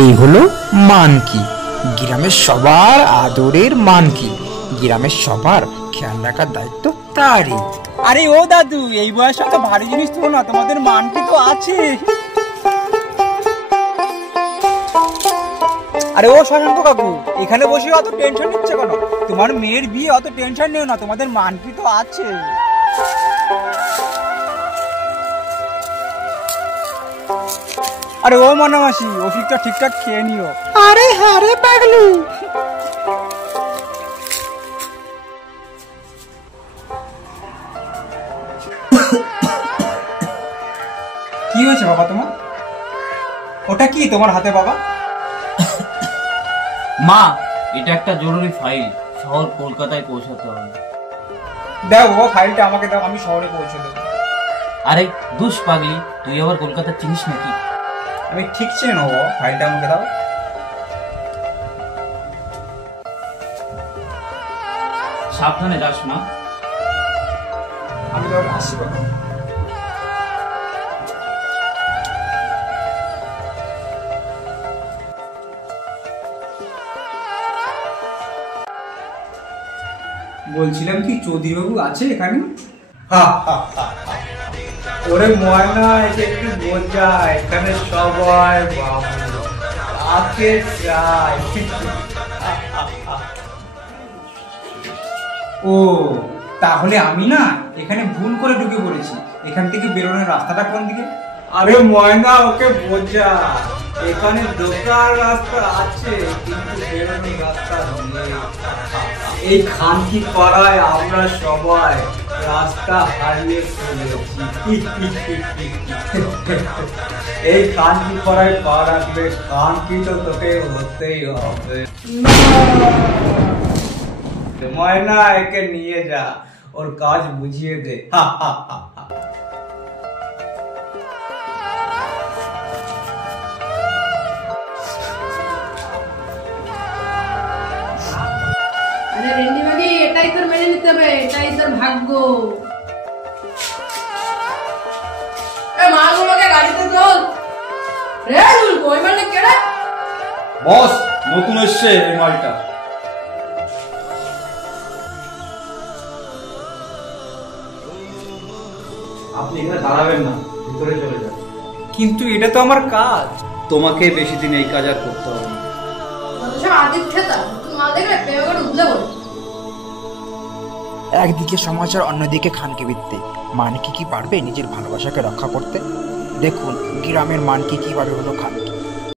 এই হলো মানকি, গ্রামের সবার আদরের মানকি, গ্রামের সবার খেয়াল রাখার দায়িত্ব তারই। আরে ও দাদু, এই বয়সে তো ভারী জিনিস তো না, তোমাদের মানকি তো আছে। আরে ও শশাঙ্ক কাকু, এখানে বসে অত টেনশন নিচ্ছে কেন? তোমার মেয়ের বিয়ে, অত টেনশন নিও না, তোমাদের মানকি তো আছে। আরে ও মনামাসি, ওষুধটা ঠিকঠাক খেয়ে নিও। আরে হ্যাঁ রে পাগলু। কি হয়েছে বাবা তোমার? ওটা কি তোমার হাতে বাবা? মা, এটা একটা জরুরি ফাইল, শহর কলকাতায় পৌঁছাতে হবে। দাও বাবা, ফাইলটা আমাকে দাও, আমি শহরে পৌঁছে দেবো। আরে দুষ পাগলি, তুই আবার কলকাতা চিনিস নাকি? আমি ঠিক চেয়ে নেবো, ফাইলটা আমাকে দাও। সাবধানে যাস মা। আমি তাহলে আসছি বাবা। বলছিলাম কি চৌধুরী বাবু আছে এখানে? ওরে ময়না, এটা একটু বোঝা, এখানে সবাই বাবু কাকে চাই। ও তাহলে আমি না এখানে ভুল করে ঢুকে পড়েছি। এখান থেকে বেরোনোর রাস্তাটা কোন দিকে? আরে ময়না, ওকে বোঝা, এখানে ঢোকার রাস্তা আছে কিন্তু বেরোনোর রাস্তা নেই। এই খানকি পাড়ায় আমরা সবাই রাস্তা হারিয়ে ফেলেছি। এই খানকি পাড়ায় পা রাখলে খানকি তো তোকে হতেই হবে। ময়না, একে নিয়ে যা, ওর কাজ বুঝিয়ে দে। আরে রেন্ডি বাগি, এটাই তোর মেনে নিতে হবে, এটাই তোর ভাগ্য। এ মালগুলোকে গাড়িতে তোল। রে রুল, কই মানে কেডা? বস, নতুন এসছে এই মালটা। আপনি এখানে দাঁড়াবেন না, ভিতরে চলে যান। কিন্তু এটা তো আমার কাজ। তোমাকে বেশি দিন এই কাজ আর করতে হবে না। সব আদিত খেতা, তুই মাল দেখলে পেয়ে করে উঠলে বল। একদিকে সমাচার, অন্যদিকে খানকি বৃত্তি। মানকি কি পারবে নিজের ভালোবাসাকে রক্ষা করতে? দেখুন গ্রামের মানকি কিভাবে হলো খানকি।